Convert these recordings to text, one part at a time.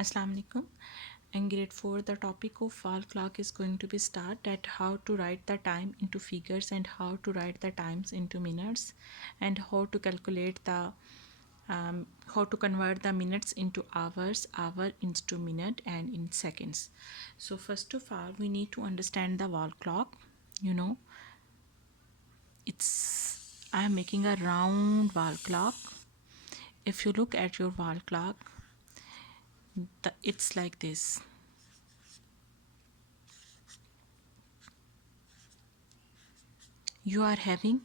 Assalamu alaikum. In grade 4, the topic of wall clock is going to be start at how to write the time into figures and how to write the times into minutes and how to calculate the how to convert the minutes into hours, hour into minute and in seconds. So first of all, we need to understand the wall clock. You know, I am making a round wall clock. If you look at your wall clock, it's like this. You are having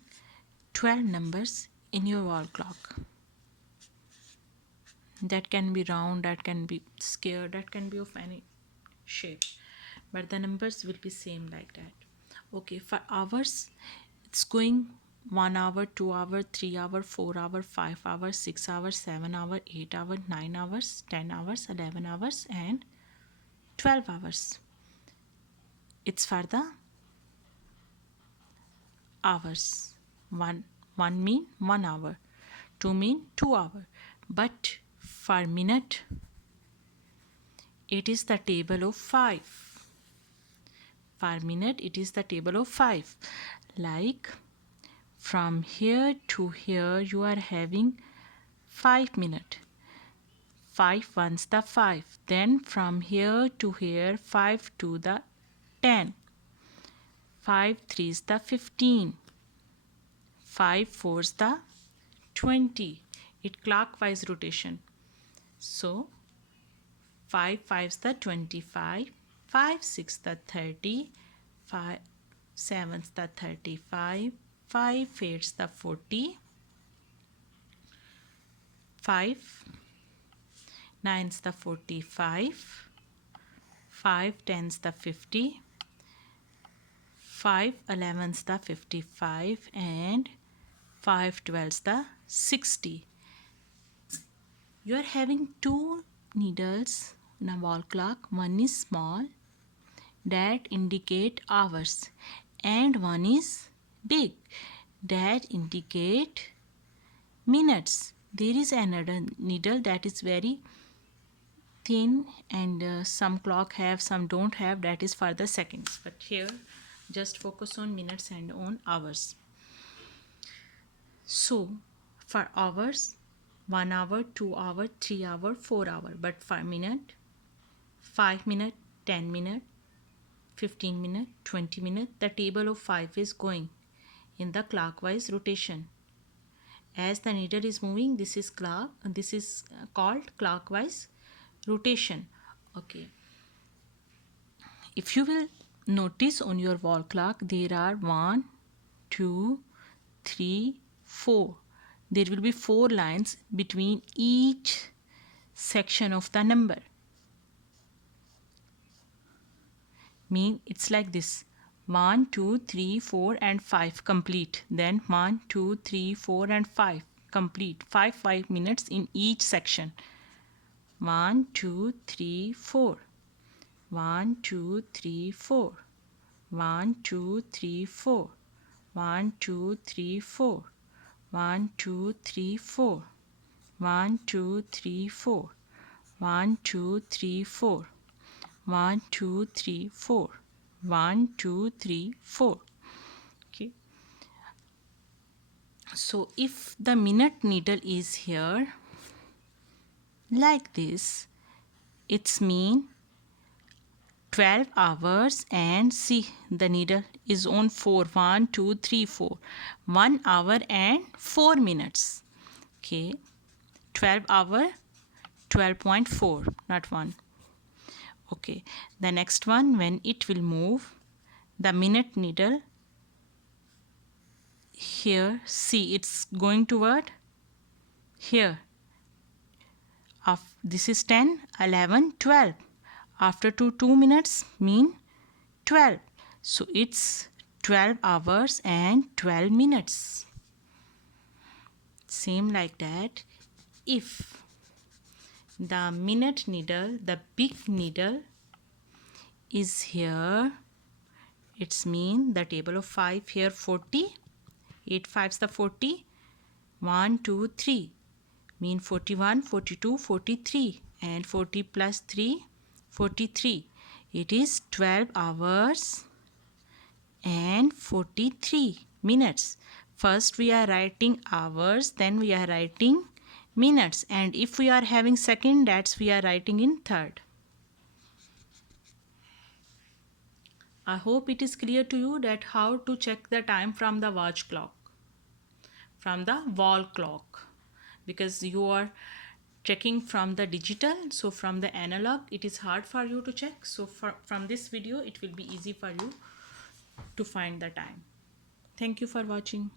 12 numbers in your wall clock. That can be round, that can be square, that can be of any shape, but the numbers will be same like that. Okay, for hours, it's going 1 hour, 2 hour, 3 hour, 4 hour, 5 hours, 6 hours, 7 hour, 8 hour, 9 hours, 10 hours, 11 hours and 12 hours. It's for the hours. One mean 1 hour, 2 mean 2 hour, but for minute it is the table of 5. For minute it is the table of 5. Like from here to here you are having 5 minutes. 5 ones the 5. Then from here to here 5 to the 10. 5 threes the 15. 5 fours the 20. It clockwise rotation. So 5 fives the 25. 5 6 the 30. 5 7's the 35. 5 8's the 40. 5 9's the 45. 5 10's the 50. 5 11's the 55 and 5 12's the 60. You are having two needles in a wall clock. One is small that indicate hours and one is big that indicate minutes. There is another needle that is very thin and some clock have, some don't have, that is for the seconds, but here just focus on minutes and on hours. So for hours, 1 hour, 2 hour, 3 hour, 4 hour, but for minute, 5 minute, 10 minute, 15 minute, 20 minute, the table of 5 is going in the clockwise rotation. As the needle is moving, this is called clockwise rotation. Okay, if you will notice on your wall clock, there are 1 2 3 4. There will be 4 lines between each section of the number. Mean it's like this: 1 2 3 4 and 5 complete. Then 1 2 3 4 and 5 complete. 5 minutes in each section. 1 2 3 4. 1 2 3 4. 1 2 3 4. 1 2 3 4. 1 2 3 4. 1 2 3 4. 1 2 3 4. 1 2 3 4. 1 2 3 4. Okay, so if the minute needle is here like this, it's mean 12 hours, and see the needle is on 4. 1 2 3 4. 1 hour and 4 minutes. Okay, 12 hour, 12.4, not 1. Okay, the next one, when it will move, the minute needle here, see it's going toward here. This is 10, 11, 12. After 2 minutes mean 12. So it's 12 hours and 12 minutes. Same like that. If the minute needle, the big needle is here, it's mean the table of 5 here 40. 8 5's the 40. 1 2 3 mean 41, 42, 43 and 40 plus 3, 43. It is 12 hours and 43 minutes. First we are writing hours, then we are writing minutes, and if we are having second, that's we are writing in third. I hope it is clear to you that how to check the time from the watch clock, from the wall clock, because you are checking from the digital, so from the analog it is hard for you to check. So from this video it will be easy for you to find the time. Thank you for watching.